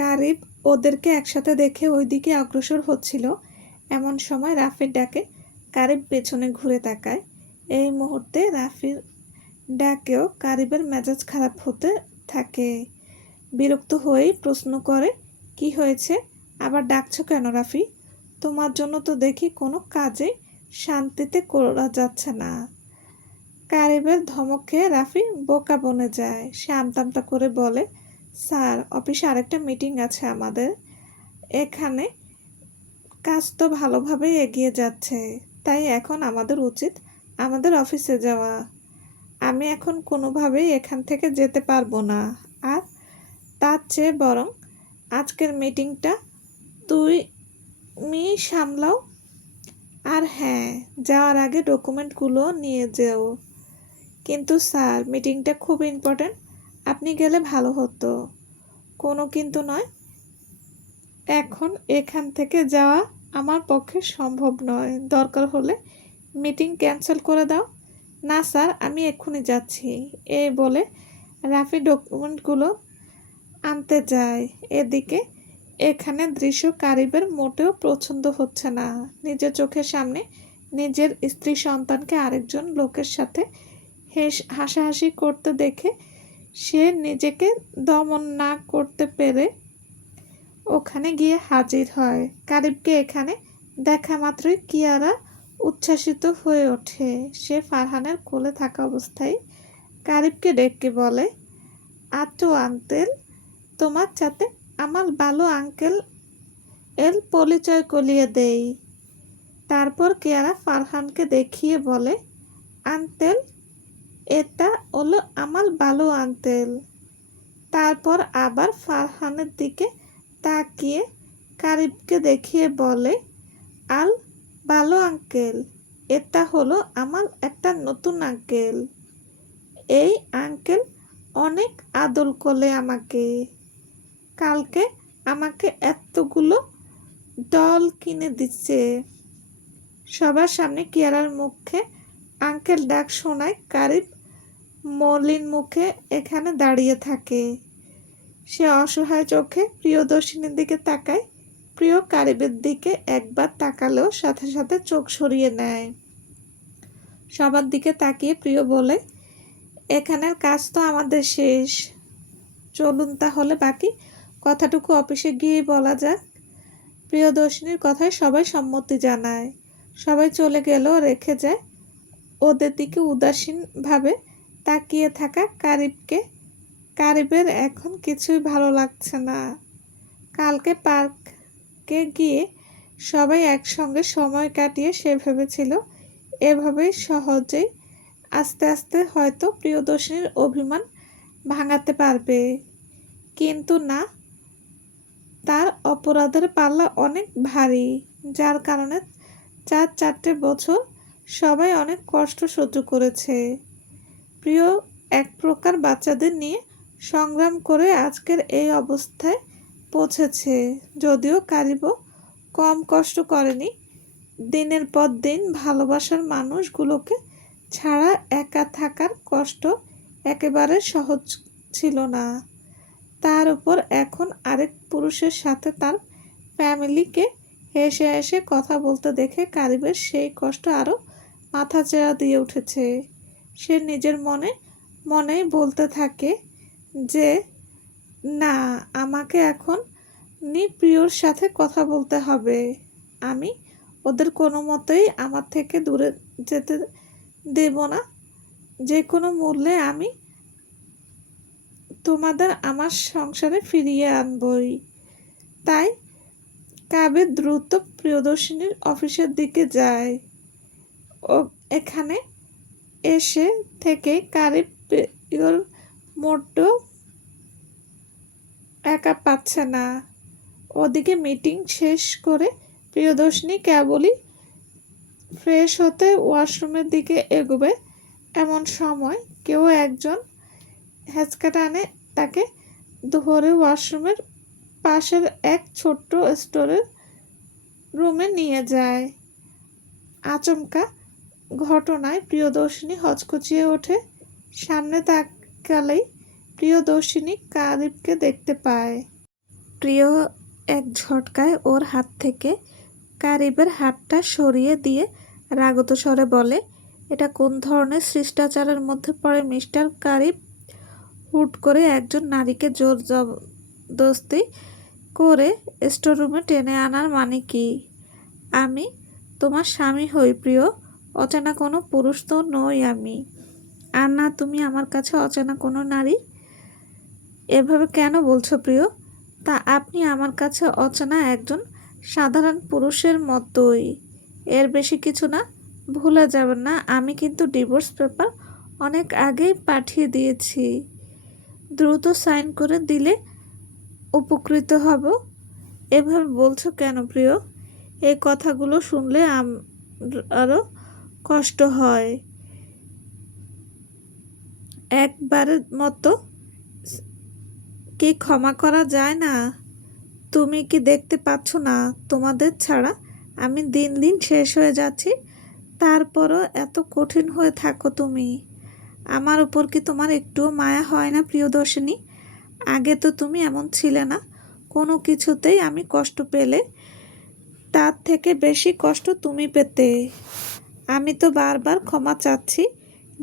Karib ওদেরকে একসাথে দেখে ওইদিকে অগ্রসর হচ্ছিল। এমন সময় রাফির ডাকে কারিব পেছনে ঘুরে তাকায়। এই মুহূর্তে রাফির ডাকেও কারিবের মেজাজ খারাপ হতে থাকে। বিরক্ত হয়েই প্রশ্ন করে, কি হয়েছে, আবার ডাকছো কেন রাফি? তোমার জন্য তো দেখি কোনো কাজে শান্তিতে করা যাচ্ছে না। কারিবের ধমক খেয়ে রাফি বোকা বনে যায়। সে আমতামতা করে বলে, স্যার, অফিসে আরেকটা মিটিং আছে আমাদের। এখানে কাজ তো ভালোভাবেই এগিয়ে যাচ্ছে, তাই এখন আমাদের উচিত আমাদের অফিসে যাওয়া। আমি এখন কোনোভাবেই এখান থেকে যেতে পারবো না। আর তার চেয়ে বরং আজকের মিটিংটা তুমি সামলাও। আর হ্যাঁ, যাওয়ার আগে ডকুমেন্টগুলো নিয়ে যেও। কিন্তু স্যার, মিটিংটা খুব ইম্পর্ট্যান্ট, আপনি গেলে ভালো হতো। কোনো কিন্তু নয়, এখন এখান থেকে যাওয়া আমার পক্ষে সম্ভব নয়। দরকার হলে মিটিং ক্যান্সেল করে দাও। না স্যার, আমি এক্ষুনি যাচ্ছি। এই বলে রাফি ডকুমেন্টগুলো আনতে যায়। এদিকে এখানে দৃশ্য কারিবের মোটেও পছন্দ হচ্ছে না। নিজের চোখের সামনে নিজের স্ত্রী সন্তানকে আরেকজন লোকের সাথে হাসাহাসি করতে দেখে সে নিজেকে দমন না করতে পেরে ওখানে গিয়ে হাজির হয়। কারিবকে এখানে দেখা মাত্রই কিয়ারা উচ্ছ্বাসিত হয়ে ওঠে। সে ফারহানের কোলে থাকা অবস্থায় কারিবকে ডেকে বলে, আচ্ছা আঙ্কেল, তোমার সাথে আমার ভালো আঙ্কেল এর পরিচয় করিয়ে দেই। তারপর কিয়ারা ফারহানকে দেখিয়ে বলে, আঙ্কেল, এটা হলো আমার ভালো আঙ্কেল। তারপর আবার ফারহানের দিকে তাকিয়ে কারিবকে দেখিয়ে বলে, আল ভালো আঙ্কেল, এটা হলো আমার একটা নতুন আঙ্কেল। এই আঙ্কেল অনেক আদর করে আমাকে। কালকে আমাকে এতগুলো ডল কিনে দিচ্ছে। সবার সামনে কিয়ারার মুখে আঙ্কেল ডাক শোনায় কারিব মলিন মুখে এখানে দাঁড়িয়ে থাকে। সে অসহায় চোখে প্রিয়দর্শিনীর দিকে তাকায়। প্রিয় কারিবের দিকে একবার তাকালেও সাথে সাথে চোখ সরিয়ে নেয়। সবার দিকে তাকিয়ে প্রিয় বলে, এখানের কাজ তো আমাদের শেষ, চলুন তাহলে বাকি কথাটুকু অফিসে গিয়ে বলা যাক। প্রিয়দর্শিনীর কথায় সবাই সম্মতি জানায়। সবাই চলে গেলেও রেখে যায় ওদের দিকে উদাসীনভাবে তাকিয়ে থাকা কারিবকে। কারিবের এখন কিছুই ভালো লাগছে না। কালকে পার্কে গিয়ে সবাই একসঙ্গে সময় কাটিয়ে সে ভেবেছিল এভাবেই সহজেই আস্তে আস্তে হয়তো প্রিয়দর্শিনীর অভিমান ভাঙাতে পারবে। কিন্তু না, তার অপরাধের পাল্লা অনেক ভারী, যার কারণে 4 বছর সবাই অনেক কষ্ট সহ্য করেছে। প্রিয় এক প্রকার বাচ্চাদের নিয়ে সংগ্রাম করে আজকের এই অবস্থায় পৌঁছেছে। যদিও কারিবও কম কষ্ট করেনি। দিনের পর দিন ভালোবাসার মানুষগুলোকে ছাড়া একা থাকার কষ্ট একেবারে সহজ ছিল না। তার উপর এখন আরেক পুরুষের সাথে তার ফ্যামিলিকে হেসে হেসে কথা বলতে দেখে কারিবের সেই কষ্ট আরও মাথাচাড়া দিয়ে উঠেছে। সে নিজের মনে মনেই বলতে থাকে যে, না, আমাকে এখন প্রিয়র সাথে কথা বলতে হবে। আমি ওদের কোনো মতেই আমার থেকে দূরে যেতে দেব না। যে কোনো মূল্যে আমি তোমাদের আমার সংসারে ফিরিয়ে আনবই। তাই কাবির দ্রুত প্রিয়দর্শিনীর অফিসের দিকে যায়। ও এখানে এসে থেকে কারিব প্রিয়র মোটেও একা পাচ্ছে না। ওদিকে মিটিং শেষ করে প্রিয়দর্শিনী কেবলই ফ্রেশ হতে ওয়াশরুমের দিকে এগোবে। এমন সময় কেউ একজন হ্যাঁচকা টানে তাকে ধরে ওয়াশরুমের পাশের এক ছোট্ট স্টোরের রুমে নিয়ে যায়। আচমকা ঘটনায় প্রিয়দর্শিনী হকচকিয়ে ওঠে। সামনে তাকালেই প্রিয়দর্শিনী কারিবকে দেখতে পায়। প্রিয় এক ঝটকায় ওর হাত থেকে কারিবের হাতটা সরিয়ে দিয়ে রাগত স্বরে বলে, এটা কোন ধরনের শিষ্টাচারের মধ্যে পড়ে মিস্টার কারিব? হুট করে একজন নারীকে জোর জবরদস্তি করে স্টোররুমে টেনে আনার মানে কি? আমি তোমার স্বামী হই প্রিয়, অচেনা কোনো পুরুষ তো নই আমি। আর না তুমি আমার কাছে অচেনা কোনো নারী। এভাবে কেন বলছো প্রিয়? তা আপনি আমার কাছে অচেনা একজন সাধারণ পুরুষের মতোই, এর বেশি কিছু না। ভুলে যাবেন না আমি কিন্তু ডিভোর্স পেপার অনেক আগেই পাঠিয়ে দিয়েছি। দ্রুত সাইন করে দিলে উপকৃত হব। এভাবে বলছো কেন প্রিয়? এই কথাগুলো শুনলে আরও কষ্ট হয়। একবারের মতো কি ক্ষমা করা যায় না? তুমি কি দেখতে পাচ্ছ না তোমাদের ছাড়া আমি দিন দিন শেষ হয়ে যাচ্ছি? তারপরও এত কঠিন হয়ে থাকো তুমি। আমার উপর কি তোমার একটুও মায়া হয় না প্রিয়দর্শিনী? আগে তো তুমি এমন ছিলে না। কোনো কিছুতেই আমি কষ্ট পেলে তার থেকে বেশি কষ্ট তুমি পেতে। আমি তো বারবার ক্ষমা চাচ্ছি।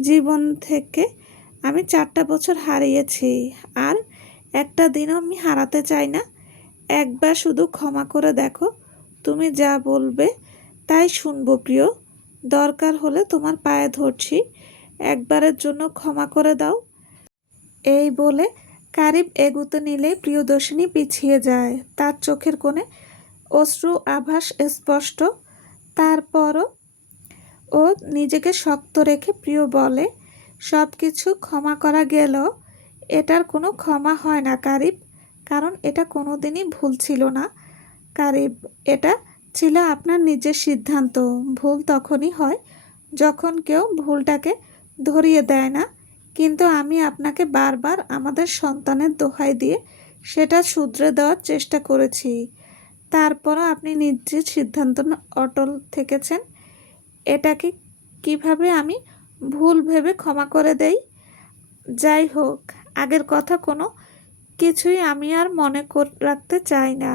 জীবন থেকে আমি 4টা বছর হারিয়েছি, আর একটা দিনও আমি হারাতে চাই না। একবার শুধু ক্ষমা করে দেখো। তুমি যা বলবে তাই শুনবো প্রিয়। দরকার হলে তোমার পায়ে ধরছি, একবারের জন্য ক্ষমা করে দাও। এই বলে কারিব এগুতে নিলেই প্রিয়দর্শিনী পিছিয়ে যায়। তার চোখের কোণে অশ্রু আভাস স্পষ্ট। তারপরও ও নিজেকে শক্ত রেখে প্রিয় বলে, সব কিছু ক্ষমা করা গেলেও এটার কোনো ক্ষমা হয় না কারিব, কারণ এটা কোনো দিনই ভুল ছিল না কারিব। এটা ছিল আপনার নিজের সিদ্ধান্ত। ভুল তখনই হয় যখন কেউ ভুলটাকে ধরিয়ে দেয় না। কিন্তু আমি আপনাকে বারবার আমাদের সন্তানের দোহাই দিয়ে সেটা শুধরে দেওয়ার চেষ্টা করেছি। তারপরও আপনি নিজের সিদ্ধান্ত অটল থেকেছেন। এটাকে কিভাবে আমি ভুল ভেবে ক্ষমা করে দেই? যাই হোক, আগের কথা কোনো কিছুই আমি আর মনে রাখতে চাই না।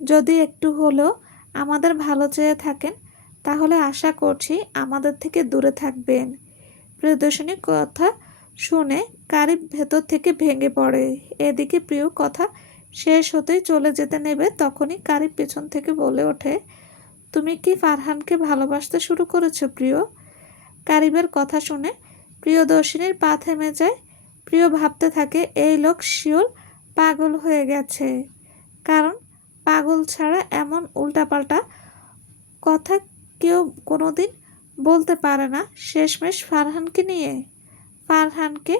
যদি একটু হলেও আমাদের ভালো চেয়ে থাকেন তাহলে আশা করছি আমাদের থেকে দূরে থাকবেন। প্রিয়দর্শিনীর কথা শুনে কারিব ভেতর থেকে ভেঙে পড়ে। এদিকে প্রিয় কথা শেষ হতেই চলে যেতে নেবে, তখনই কারিব পেছন থেকে বলে ওঠে, তুমি কি ফারহানকে ভালোবাসতে শুরু করেছো প্রিয়? কারিবের কথা শুনে প্রিয়দর্শিনীর পা থেমে যায়। প্রিয় ভাবতে থাকে এই লোক শিওর পাগল হয়ে গেছে, কারণ পাগল ছাড়া এমন উল্টাপাল্টা কথা কেউ কোনোদিন বলতে পারে না। শেষমেশ ফারহানকে নিয়ে। ফারহানকে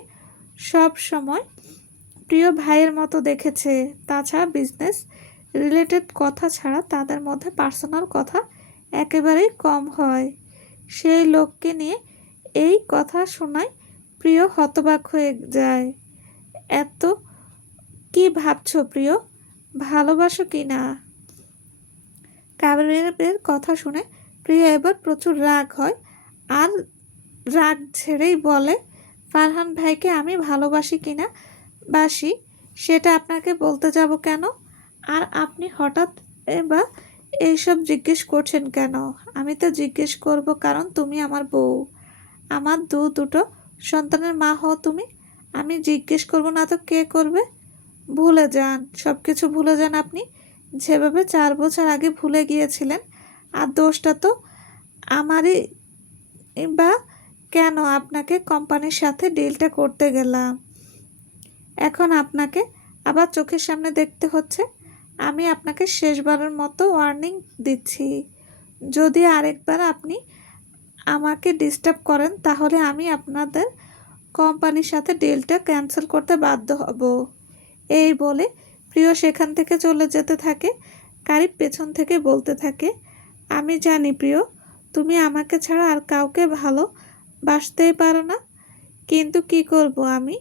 সব সময় প্রিয় ভাইয়ের মতো দেখেছে। তাছাড়া বিজনেস রিলেটেড কথা ছাড়া তাদের মধ্যে পার্সোনাল কথা একেবারেই কম হয়। সেই লোককে নিয়ে এই কথা শোনায় প্রিয় হতবাক হয়ে যায়। এত কি ভাবছো প্রিয়? ভালোবাসো কি না? কাবিরের কথা শুনে প্রিয় এবার প্রচুর রাগ হয়, আর রাগ ছেড়েই বলে, ফারহান ভাইকে আমি ভালোবাসি কিনা বাসি সেটা আপনাকে বলতে যাব কেন? আর আপনি হঠাৎ এবার এইসব জিজ্ঞেস করছেন কেন? আমি তো জিজ্ঞেস করব কারণ তুমি আমার বউ, আমার দুটো সন্তানের মা হও তুমি। আমি জিজ্ঞেস করব না তো কে করবে? ভুলে যান, সব কিছু ভুলে যান আপনি যেভাবে 4 বছর আগে ভুলে গিয়েছিলেন। আর দোষটা তো আমারই বা কেন আপনাকে কোম্পানির সাথে ডিলটা করতে গেলাম। এখন আপনাকে আবার চোখের সামনে দেখতে হচ্ছে। আমি আপনাকে শেষবারের মতো ওয়ার্নিং দিচ্ছি, যদি আরেকবার আপনি আমাকে ডিস্টার্ব করেন তাহলে আমি আপনাদের কোম্পানির সাথে ডিলটা ক্যান্সেল করতে বাধ্য হব। এই বলে প্রিয় সেখান থেকে চলে যেতে থাকে। কারিব পেছন থেকে বলতে থাকে, আমি জানি প্রিয় তুমি আমাকে ছাড়া আর কাউকে ভালোবাসতেই পারো না, কিন্তু কি করব আমি,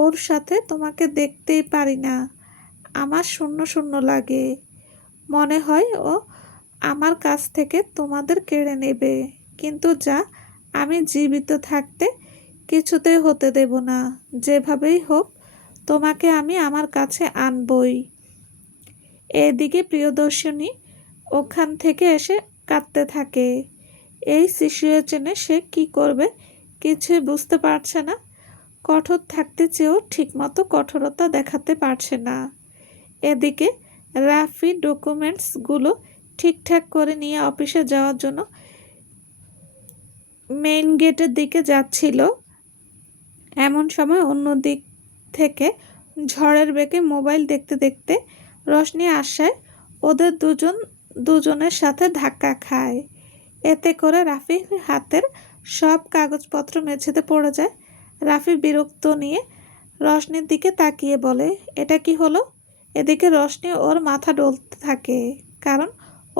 ওর সাথে তোমাকে দেখতেই পারি না। আমার শূন্য শূন্য লাগে। মনে হয় ও আমার কাছ থেকে তোমাদের কেড়ে নেবে। কিন্তু যা, আমি জীবিত থাকতে কিছুতেই হতে দেব না। যেভাবেই হোক তোমাকে আমি আমার কাছে আনবই। এদিকে প্রিয়দর্শিনী ওখান থেকে এসে কাঁদতে থাকে। এই সিচুয়েশনে সে কি করবে কিছুই বুঝতে পারছে না। কঠোর থাকতে চেয়েও ঠিকমতো কঠোরতা দেখাতে পারছে না। এদিকে রাফি ডকুমেন্টসগুলো ঠিকঠাক করে নিয়ে অফিসে যাওয়ার জন্য মেইন গেটের দিকে যাচ্ছিল। এমন সময় অন্য দিক থেকে ঝড়ের বেগে মোবাইল দেখতে দেখতে রশনি আসায় ওদের দুজনের সাথে ধাক্কা খায়। এতে করে রাফির হাতের সব কাগজপত্র মেঝেতে পড়ে যায়। রাফি বিরক্ত নিয়ে রশনির দিকে তাকিয়ে বলে, এটা কি হলো? এদিকে রশনি ওর মাথা ডলতে থাকে, কারণ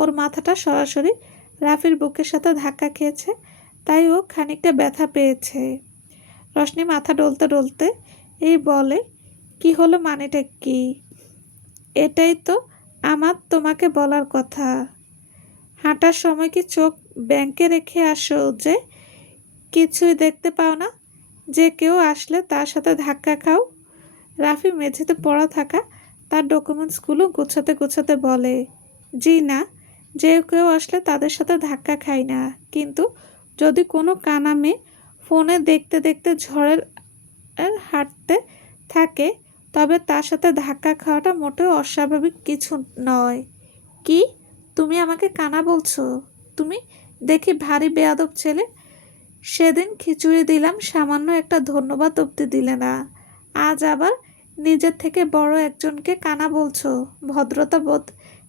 ওর মাথাটা সরাসরি রাফির বুকের সাথে ধাক্কা খেয়েছে, তাই ও খানিকটা ব্যথা পেয়েছে। রশনি মাথা ডলতে ডলতে এই বলে, কি হলো মানেটা কি? এটাই তো আমার তোমাকে বলার কথা। হাঁটার সময় কি চোখ ব্যাংকে রেখে আসো যে কিছুই দেখতে পাও না? যে কেউ আসলে তার সাথে ধাক্কা খাও? রাফি মেঝেতে পড়া থাকা তার ডকুমেন্টসগুলো গোছাতে গোছাতে বলে, জি না, যে কেউ আসলে তাদের সাথে ধাক্কা খাই না, কিন্তু যদি কোনো কানা মেয়ে ফোনে দেখতে দেখতে ঝড়ের হাঁটতে থাকে তবে তার সাথে ধাক্কা খাওয়াটা মোটেও অস্বাভাবিক কিছু নয়। কি তুমি আমাকে কানা বলছো? তুমি দেখি ভারী বেয়াদব ছেলে। সেদিন খিচুড়ি দিলাম, সামান্য একটা ধন্যবাদ অব্দি দিলে না, আজ আবার নিজের থেকে বড় একজনকে কানা বলছো? ভদ্রতা বোধ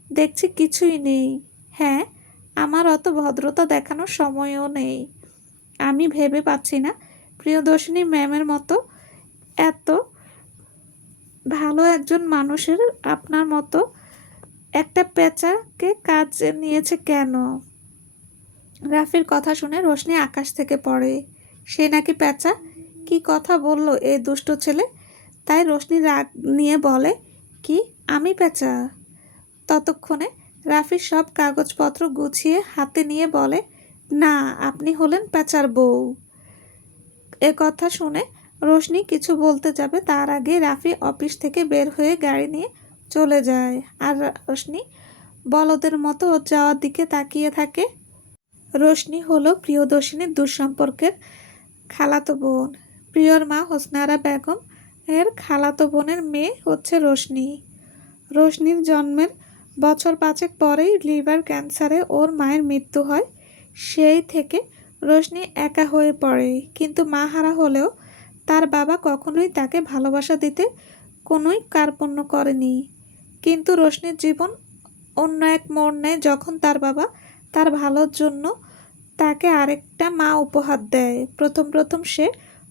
দেখছি কিছুই নেই। হ্যাঁ, আমার অত ভদ্রতা দেখানোর সময়ও নেই। আমি ভেবে পাচ্ছি না প্রিয়দর্শিনী ম্যামের মতো এত ভালো একজন মানুষের আপনার মতো একটা পেঁচাকে কাজে নিয়েছে কেন? রাফির কথা শুনে রোশনি আকাশ থেকে পড়ে। সে নাকি পেঁচা? কি কথা বলল এই দুষ্ট ছেলে? তাই রোশনি রাগ নিয়ে বলে, কি আমি পেঁচা? ততক্ষণে রাফি সব কাগজপত্র গুছিয়ে হাতে নিয়ে বলে, না, আপনি হলেন পেঁচার বউ। এ কথা শুনে রোশনি কিছু বলতে যাবে তার আগে রাফি অফিস থেকে বের হয়ে গাড়ি নিয়ে চলে যায়, আর রোশনি বলদের মতো ওর যাওয়ার দিকে তাকিয়ে থাকে। রোশনি হলো প্রিয়দর্শিনীর দুঃসম্পর্কের খালাতো বোন। প্রিয়র মা হোসনারা বেগম এর খালাতো বোনের মেয়ে হচ্ছে রোশনি। রোশনির জন্মের বছর 5 পরেই লিভার ক্যান্সারে ওর মায়ের মৃত্যু হয়। সেই থেকে রোশনি একা হয়ে পড়ে, কিন্তু মা হারা হলেও তার বাবা কখনোই তাকে ভালোবাসা দিতে কোনোই কার্পণ্য করেনি। কিন্তু রোশনির জীবন অন্য এক মোড় নেয় যখন তার বাবা তার ভালোর জন্য তাকে আরেকটা মা উপহার দেয়। প্রথম সে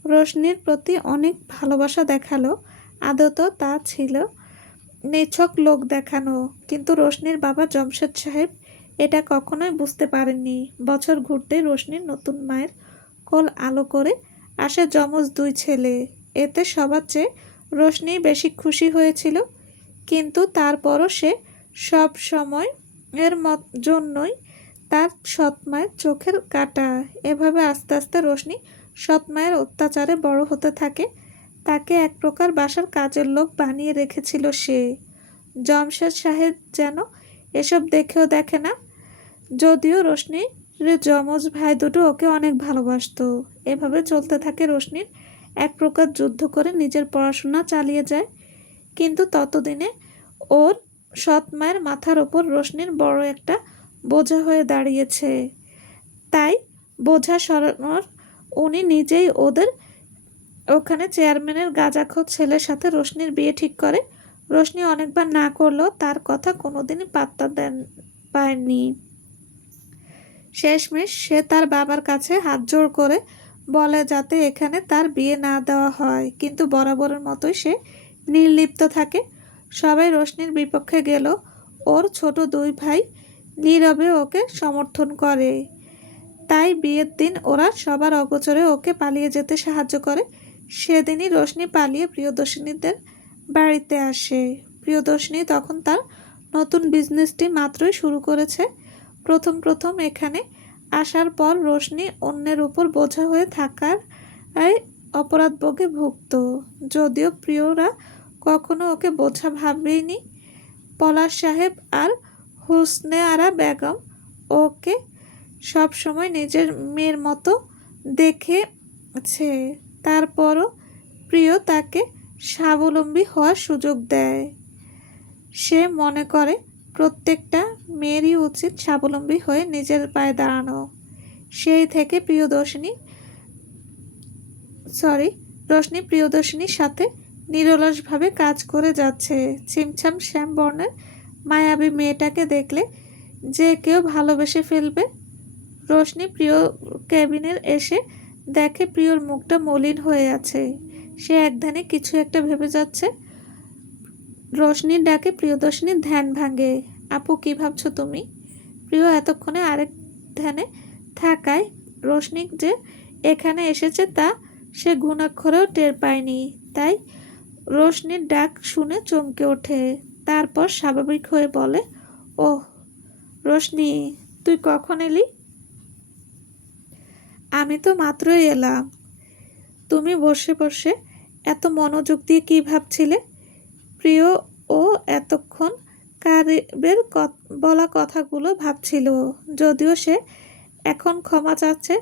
রোশনির প্রতি অনেক ভালোবাসা দেখালো, আদত তা ছিল নিছক লোক দেখানো। কিন্তু রোশনির বাবা জমশেদ সাহেব এটা কখনোই বুঝতে পারেননি। বছর ঘুরতেই রোশনির নতুন মায়ের কোল আলো করে আসে যমজ 2 ছেলে। এতে সবার চেয়ে রোশনি বেশি খুশি হয়েছিল, কিন্তু তারপরও সে সব সময় এর জন্যই তার সৎমায়ের চোখের কাঁটা। এভাবে আস্তে আস্তে রোশনি সৎমায়ের অত্যাচারে বড় হতে থাকে। তাকে এক প্রকার বাসার কাজের লোক বানিয়ে রেখেছিল সে। জমশেদ সাহেব যেন এসব দেখেও দেখে না, যদিও রোশনির যমজ ভাই দুটো ওকে অনেক ভালোবাসতো। এভাবে চলতে থাকে রোশনির এক প্রকার যুদ্ধ করে নিজের পড়াশোনা চালিয়ে যায়। কিন্তু ততদিনে ওর সৎ মায়ের মাথার ওপর রোশনির বড় একটা বোঝা হয়ে দাঁড়িয়েছে। তাই বোঝা সরানোর উনি নিজেই ওদের ওখানে চেয়ারম্যানের গাঁজাখোর ছেলের সাথে রোশনির বিয়ে ঠিক করে। রোশনি অনেকবার না করলেও তার কথা কোনোদিনই পাত্তা পায়নি। শেষমেশ সে তার বাবার কাছে হাত জোড় করে বলে যাতে এখানে তার বিয়ে না দেওয়া হয়, কিন্তু বরাবরের মতোই সে নির্লিপ্ত থাকে। সবাই রোশনির বিপক্ষে গেল, ওর ছোট 2 ভাই নীরবে ওকে সমর্থন করে। তাই বিয়ের দিন ওরা সবার অগোচরে ওকে পালিয়ে যেতে সাহায্য করে। সেদিনই রোশনি পালিয়ে প্রিয়দর্শিনীদের বাড়িতে আসে। প্রিয়দর্শিনী তখন তার নতুন বিজনেসটি মাত্রই শুরু করেছে। প্রথম এখানে আসার পর রোশনি অন্যের উপর বোঝা হয়ে থাকার অপরাধবোধে ভুগত, যদিও প্রিয়রা কখনো ওকে বোঝা ভাবেনি। পলাশ সাহেব আর হুসনে আরা বেগম ওকে সবসময় নিজের মেয়ের মতো দেখেছে। তারপরও প্রিয় তাকে স্বাবলম্বী হওয়ার সুযোগ দেয়। সে মনে করে প্রত্যেকটা মেয়েরই উচিত স্বাবলম্বী হয়ে নিজের পায়ে দাঁড়ানো। সেই থেকে রোশনি প্রিয়দর্শিনীর সাথে নিরলসভাবে কাজ করে যাচ্ছে। ছিমছাম শ্যাম বর্ণের মায়াবী মেয়েটাকে দেখলে যে কেউ ভালোবেসে ফেলবে। রোশনি প্রিয় কেবিনে এসে দেখে প্রিয়র মুখটা মলিন হয়ে আছে। সে একধানে কিছু একটা ভেবে যাচ্ছে। রোশনির ডাকে প্রিয়দর্শিনীর ধ্যান ভাঙে। আপু, কি ভাবছো তুমি? প্রিয় এতক্ষণে আরেক ধ্যানে থাকায় রোশনি যে এখানে এসেছে তা সে ঘুণাক্ষরেও টের পায়নি। তাই রোশনির ডাক শুনে চমকে ওঠে। তারপর স্বাভাবিক হয়ে বলে, ওহ রোশনি, তুই কখন এলি? আমি তো মাত্রই এলাম। তুমি বসে বসে এত মনোযোগ দিয়ে কী ভাবছিলে? প্রিয় ও এতক্ষণ কারিবের বলা কথাগুলো ভাবছিল। যদিও সে এখন ক্ষমা চাচ্ছে।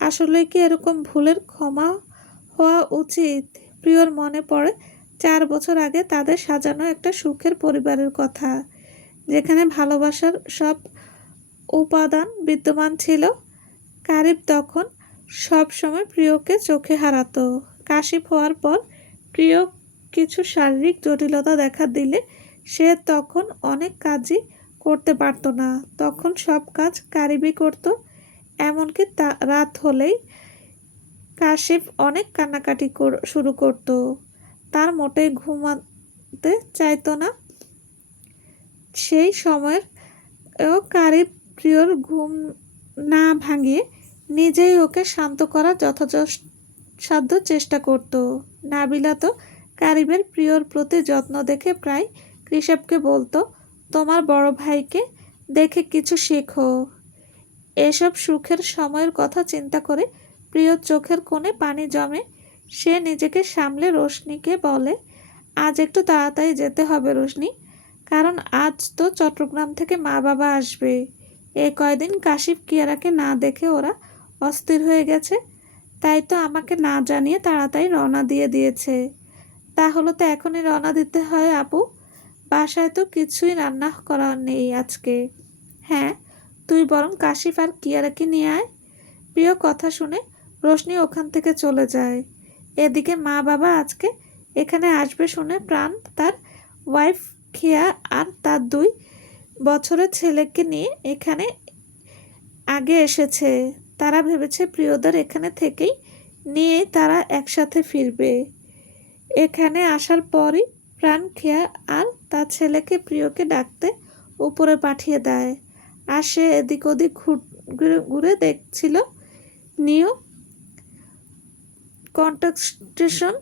আসলে কি এরকম ভুলের ক্ষমা হওয়া উচিত? প্রিয়র মনে পড়ে 4 বছর আগে তাদের সাজানো একটা সুখের পরিবারের কথা, যেখানে ভালোবাসার সব উপাদান বিদ্যমান ছিল। কারিব তখন সব সময় প্রিয়কে চোখে হারাতো। কাশিফ হওয়ার পর প্রিয় কিছু শারীরিক জটিলতা দেখা দিলে সে তখন অনেক কাজই করতে পারত না। তখন সব কাজ কারিবই করত। এমনকি রাত হলেই কাশিফ অনেক কান্নাকাটি শুরু করত। তার মোটেই ঘুমাতে চাইতো না। সেই সময়ের কারিব প্রিয়র ঘুম না ভাঙিয়ে নিজেই ওকে শান্ত করার যথাসাধ্য চেষ্টা করত। নাবিলা তো কারিবের প্রিয়র প্রতি যত্ন দেখে প্রায় কৃষককে বলতো, তোমার বড় ভাইকে দেখে কিছু শেখো। এসব সুখের সময়ের কথা চিন্তা করে প্রিয় চোখের কোণে পানি জমে। সে নিজেকে সামলে রোশনিকে বলে, আজ একটু তাড়াতাড়ি যেতে হবে রোশনি, কারণ আজ তো চট্টগ্রাম থেকে মা বাবা আসবে। এই কয়দিন কাশিফ কিয়ারাকে না দেখে ওরা অস্থির হয়ে গেছে। তাই তো আমাকে না জানিয়ে তাড়াতাড়ি রওনা দিয়ে দিয়েছে। তাহলে তো এখনই রওনা দিতে হয় আপু। বাসায় তো কিছুই রান্না করা নেই আজকে। হ্যাঁ, তুই বরং কাশিফ আর কিয়ারাকে নিয়ে আয়। প্রিয় কথা শুনে রোশনি ওখান থেকে চলে যায়। এদিকে মা বাবা আজকে এখানে আসবে শুনে প্রাণ তার ওয়াইফ খিয়া আর তার 2 বছরের ছেলেকে নিয়ে এখানে আগে এসেছে। তারা ভেবেছে প্রিয়দের এখানে থেকেই নিয়ে তারা একসাথে ফিরবে। এখানে আসার পরই প্রাণ খিয়া আর তার ছেলেকে প্রিয়কে ডাকতে উপরে পাঠিয়ে দেয়। আর সে এদিক ওদিক ঘুরে দেখছিল নিউ কনস্ট্রাকশন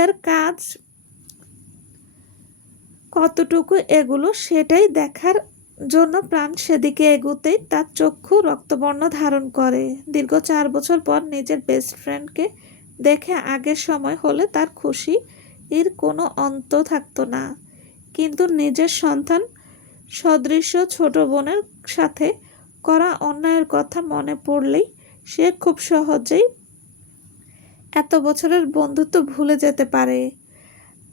এর কাজ কতটুকু এগুলো সেটাই দেখার জন্য প্রাণ সেদিকে এগোতেই তার চক্ষু রক্তবর্ণ ধারণ করে। দীর্ঘ 4 বছর পর নিজের বেস্ট ফ্রেন্ডকে দেখে আগের সময় হলে তার খুশির কোনো অন্ত থাকতো না। কিন্তু নিজের সন্তান সদৃশ ছোট বোনের সাথে করা অন্যায়ের কথা মনে পড়লেই সে খুব সহজেই এত বছরের বন্ধুত্ব ভুলে যেতে পারে।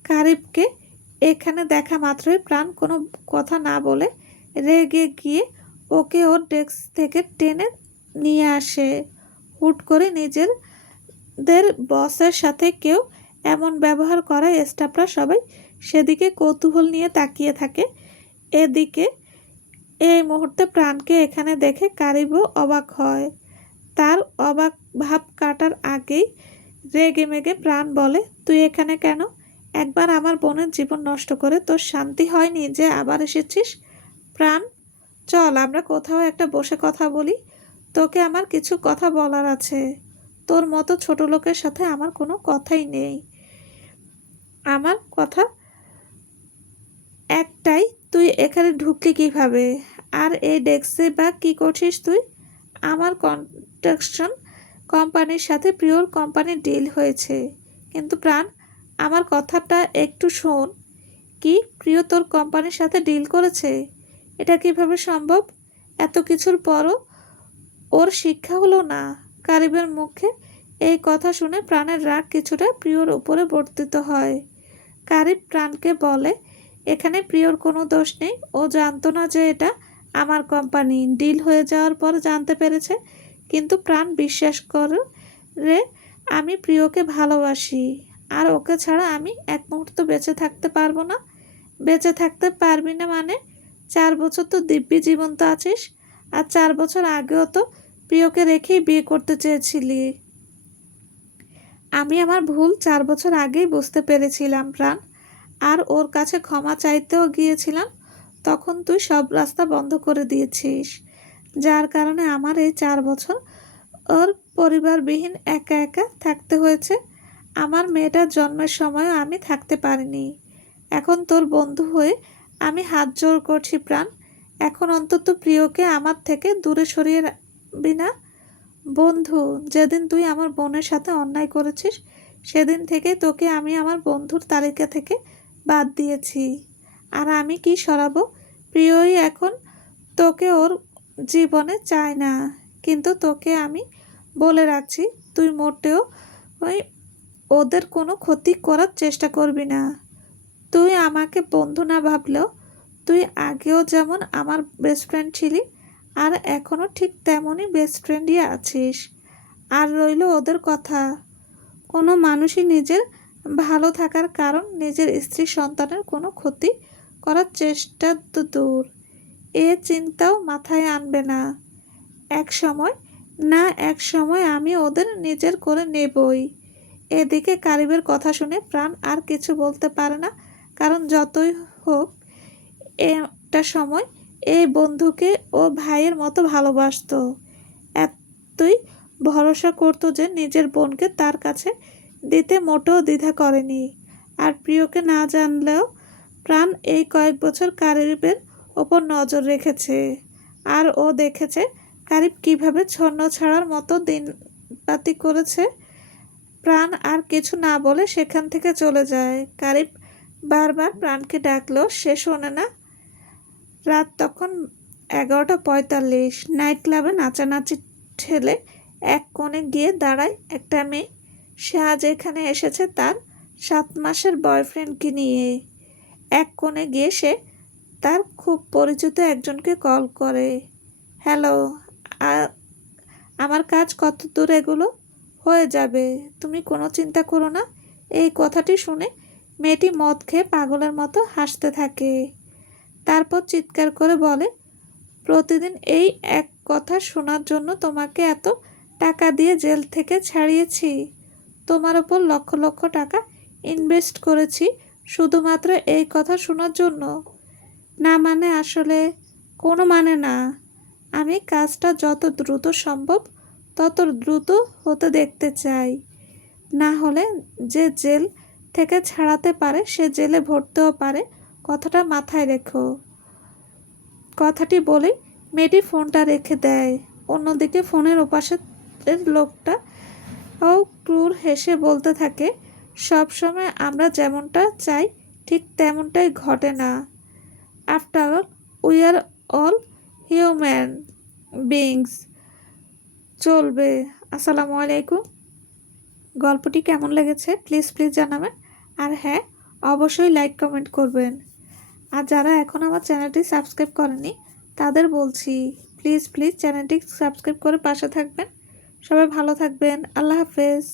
কারিবকে এখানে দেখা মাত্রই প্রাণ কোনো কথা না বলে রেগে গিয়ে ওকে ওর ডেস্ক থেকে টেনে নিয়ে আসে। হুট করে নিজেদের বসের সাথে কেউ এমন ব্যবহার করায় স্টাফরা সবাই সেদিকে কৌতূহল নিয়ে তাকিয়ে থাকে। এদিকে এই মুহূর্তে প্রাণকে এখানে দেখে কারিবও অবাক হয়। তার অবাক ভাব কাটার আগেই রেগে মেগে প্রাণ বলে, তুই এখানে কেন? একবার আমার বোনের জীবন নষ্ট করে তোর শান্তি হয়নি যে আবার এসেছিস? প্রাণ, চল আমরা কোথাও একটা বসে কথা বলি। তোকে আমার কিছু কথা বলার আছে। তোর মতো ছোট লোকের সাথে আমার কোনো কথাই নেই। আমার কথা একটাই, তুই এখানে ঢুকলি কিভাবে? আর এই ডেস্কে বা কি করছিস তুই? আমার কনস্ট্রাকশন কোম্পানির সাথে প্রিয়র কোম্পানির ডিল হয়েছে। কিন্তু প্রাণ, আমার কথাটা একটু শোন। কি প্রিয় তোর কোম্পানির সাথে ডিল করেছে? এটা কিভাবে সম্ভব? এত কিছুর পরও ওর শিক্ষা হলো না? কারিবের মুখে এই কথা শুনে প্রাণের রাগ কিছুটা প্রিয়র উপরে বর্তিত হয়। কারিব প্রাণকে বলে, এখানে প্রিয়র কোনো দোষ নেই। ও জানতো না যে এটা আমার কোম্পানি। ডিল হয়ে যাওয়ার পর জানতে পেরেছে। কিন্তু প্রাণ বিশ্বাস করে রে, আমি প্রিয়কে ভালোবাসি। আর ওকে ছাড়া আমি এক মুহূর্ত বেঁচে থাকতে পারবো না। বেঁচে থাকতে পারবি না মানে? 4 বছর তো দিব্যি জীবন্ত আছিস। আর 4 বছর আগেও তো প্রিয়কে রেখেই বিয়ে করতে চেয়েছিলি। আমি আমার ভুল 4 বছর আগেই বুঝতে পেরেছিলাম প্রাণ। আর ওর কাছে ক্ষমা চাইতেও গিয়েছিলাম। তখন তুই সব রাস্তা বন্ধ করে দিয়েছিস। যার কারণে আমার এই 4 বছর ওর পরিবারবিহীন একা একা থাকতে হয়েছে। আমার মেয়েটার জন্মের সময়ও আমি থাকতে পারিনি। এখন তোর বন্ধু হয়ে আমি হাত জোড় করছি প্রাণ। এখন অন্তত প্রিয়কে আমার থেকে দূরে সরিয়ে রাখবি না। বন্ধু, যেদিন তুই আমার বোনের সাথে অন্যায় করেছিস সেদিন থেকে তোকে আমি আমার বন্ধুর তালিকা থেকে বাদ দিয়েছি। আর আমি কি সরাবো? প্রিয়ই এখন তোকে ওর জীবনে চায় না। কিন্তু তোকে আমি বলে রাখছি, তুই মোটেও ওই ওদের কোনো ক্ষতি করার চেষ্টা করবি না। তুই আমাকে বন্ধু না ভাবলেও তুই আগেও যেমন আমার বেস্ট ফ্রেন্ড ছিলি, আর এখনও ঠিক তেমনই বেস্ট ফ্রেন্ডই আছিস। আর রইল ওদের কথা, কোনো মানুষই নিজের ভালো থাকার কারণ নিজের স্ত্রী সন্তানের কোনো ক্ষতি করার চেষ্টা তো দূর, এ চিন্তাও মাথায় আনবে না। এক সময় না এক সময় আমি ওদের নিজের করে নেবই। এদিকে কারিবের কথা শুনে প্রাণ আর কিছু বলতে পারে না। কারণ যতই হোক একটা সময় এই বন্ধুকে ও ভাইয়ের মতো ভালোবাসতো। এতই ভরসা করতো যে নিজের বোনকে তার কাছে দিতে মোটেও দ্বিধা করেনি। আর প্রিয়কে না জানলেও প্রাণ এই কয়েক বছর কারিবের ওপর নজর রেখেছে। আর ও দেখেছে কারিব কিভাবে ছন্ন ছাড়ার মতো দিনপাতি করেছে। প্রাণ আর কিছু না বলে সেখান থেকে চলে যায়। কারিব বারবার প্রাণকে ডাকলো, সে শোনে না। রাত তখন 11:45। নাইট ক্লাবে নাচানাচি ঠেলে এক কোণে গিয়ে দাঁড়ায় একটা মেয়ে। সে আজ এখানে এসেছে তার 7 মাসের বয়ফ্রেন্ডকে নিয়ে। এক কোণে গিয়ে সে তার খুব পরিচিত একজনকে কল করে। হ্যালো, আমার কাজ কত দূর এগুলো? হয়ে যাবে, তুমি কোনো চিন্তা করো না। এই কথাটি শুনে মেয়েটি মদ খেয়ে পাগলের মতো হাসতে থাকে। তারপর চিৎকার করে বলে, প্রতিদিন এই এক কথা শোনার জন্য তোমাকে এত টাকা দিয়ে জেল থেকে ছাড়িয়েছি। তোমার ওপর লক্ষ লক্ষ টাকা ইনভেস্ট করেছি শুধুমাত্র এই কথা শোনার জন্য? না মানে আসলে কোনো মানে না। আমি কাজটা যত দ্রুত সম্ভব তত দ্রুত হতে দেখতে চাই। না হলে যে জেল থেকে ছাড়াতে পারে সে জেলে ভরতেও পারে, কথাটা মাথায় রেখো। কথাটি বলেই মেয়েটি ফোনটা রেখে দেয়। অন্যদিকে ফোনের ওপাশের লোকটা ক্রুর হেসে বলতে থাকে, সবসময় আমরা যেমনটা চাই ঠিক তেমনটাই ঘটে না। After all we are all human beings. চলবে। আসসালামু আলাইকুম। গল্পটি কেমন লেগেছে প্লিজ জানাবেন। আর হ্যাঁ, অবশ্যই লাইক কমেন্ট করবেন। আর যারা এখন আমার চ্যানেলটি সাবস্ক্রাইব করেনি তাদের বলছি, প্লিজ চ্যানেলটি সাবস্ক্রাইব করে পাশে থাকবেন। সবাই ভালো থাকবেন। আল্লাহ হাফেজ।